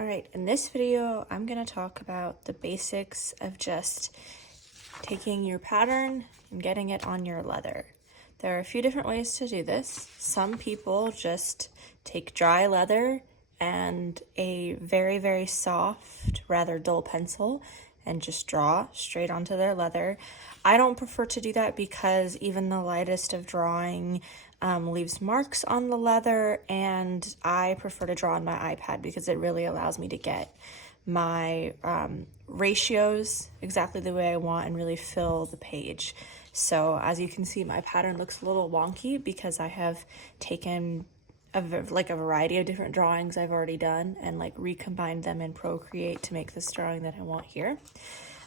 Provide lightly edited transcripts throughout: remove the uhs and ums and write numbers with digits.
All right, in this video, I'm gonna talk about the basics of just taking your pattern and getting it on your leather. There are a few different ways to do this. Some people just take dry leather and a very, very soft, rather dull pencil and just draw straight onto their leather. I don't prefer to do that because even the lightest of drawing leaves marks on the leather, and I prefer to draw on my iPad because it really allows me to get my ratios exactly the way I want and really fill the page. So as you can see, my pattern looks a little wonky because I have taken a variety of different drawings I've already done and recombined them in Procreate to make this drawing that I want here.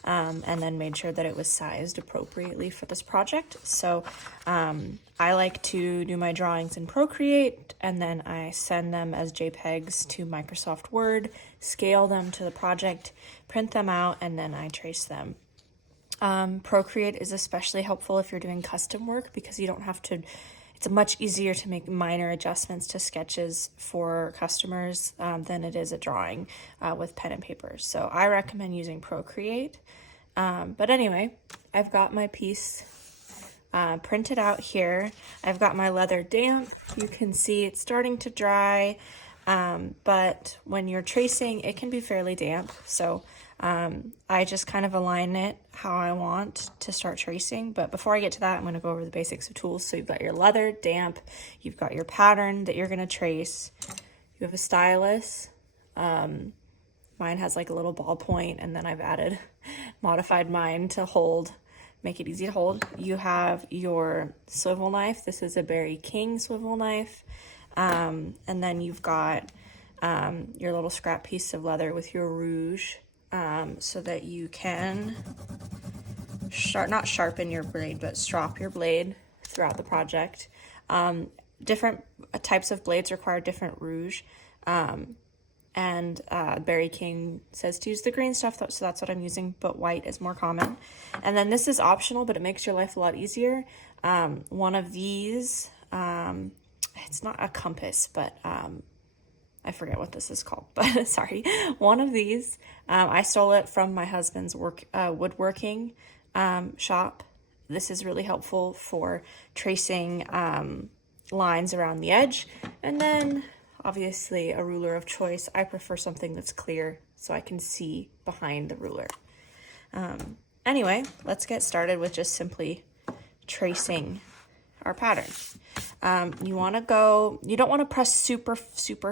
And then made sure that it was sized appropriately for this project. So I like to do my drawings in Procreate, and then I send them as JPEGs to Microsoft Word, scale them to the project, print them out, and then I trace them. Procreate is especially helpful if you're doing custom work because you don't have to, it's much easier to make minor adjustments to sketches for customers than it is a drawing with pen and paper. So I recommend using Procreate. But anyway, I've got my piece printed out here. I've got my leather damp. You can see it's starting to dry, but when you're tracing, it can be fairly damp. So I just kind of align it how I want to start tracing. But before I get to that, I'm going to go over the basics of tools. So you've got your leather damp, you've got your pattern that you're going to trace, you have a stylus. Mine has like a little ballpoint, and then I've modified mine to make it easy to hold. You have your swivel knife. This is a Berry King swivel knife. And then you've got your little scrap piece of leather with your rouge, so that you can not sharpen your blade, but strop your blade throughout the project. Different types of blades require different rouge. And Berry King says to use the green stuff, so that's what I'm using, but white is more common. And then this is optional, but it makes your life a lot easier. One of these, it's not a compass, but I forget what this is called, but sorry. One of these, I stole it from my husband's woodworking shop. This is really helpful for tracing lines around the edge. And then obviously a ruler of choice. I prefer something that's clear so I can see behind the ruler. Anyway, let's get started with just simply tracing our pattern. You don't want to press super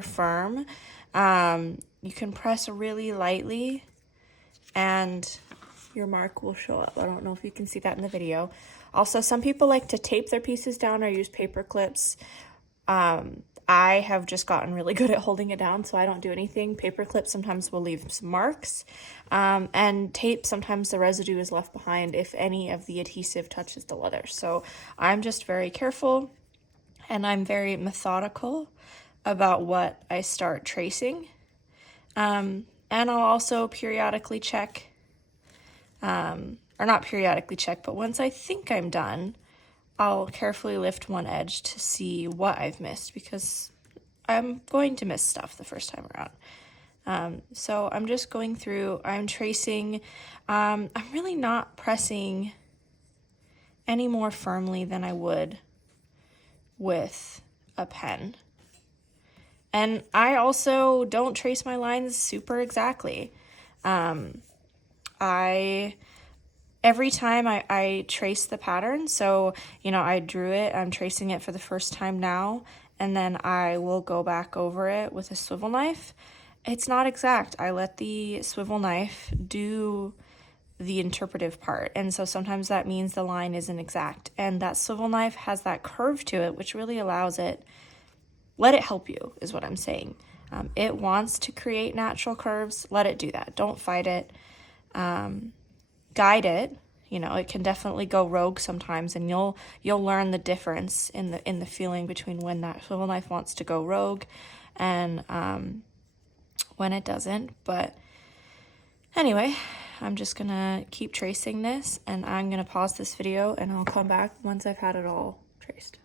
firm. You can press really lightly and your mark will show up. I don't know if you can see that in the video. Also, some people like to tape their pieces down or use paper clips. I have just gotten really good at holding it down, so I don't do anything. Paper clips sometimes will leave some marks, and tape, sometimes the residue is left behind if any of the adhesive touches the leather. So I'm just very careful, and I'm very methodical about what I start tracing. And I'll also periodically check, or not periodically check, but once I think I'm done, I'll carefully lift one edge to see what I've missed, because I'm going to miss stuff the first time around. So I'm just going through, I'm tracing. I'm really not pressing any more firmly than I would with a pen. And I also don't trace my lines super exactly. Every time I trace the pattern, so, I drew it, I'm tracing it for the first time now, and then I will go back over it with a swivel knife. It's not exact. I let the swivel knife do the interpretive part, and so sometimes that means the line isn't exact, and that swivel knife has that curve to it, which really allows it, let it help you, is what I'm saying. It wants to create natural curves, let it do that. Don't fight it. Guide it. It can definitely go rogue sometimes, and you'll learn the difference in the feeling between when that swivel knife wants to go rogue and when it doesn't. But anyway, I'm just gonna keep tracing this, and I'm gonna pause this video and I'll come back once I've had it all traced.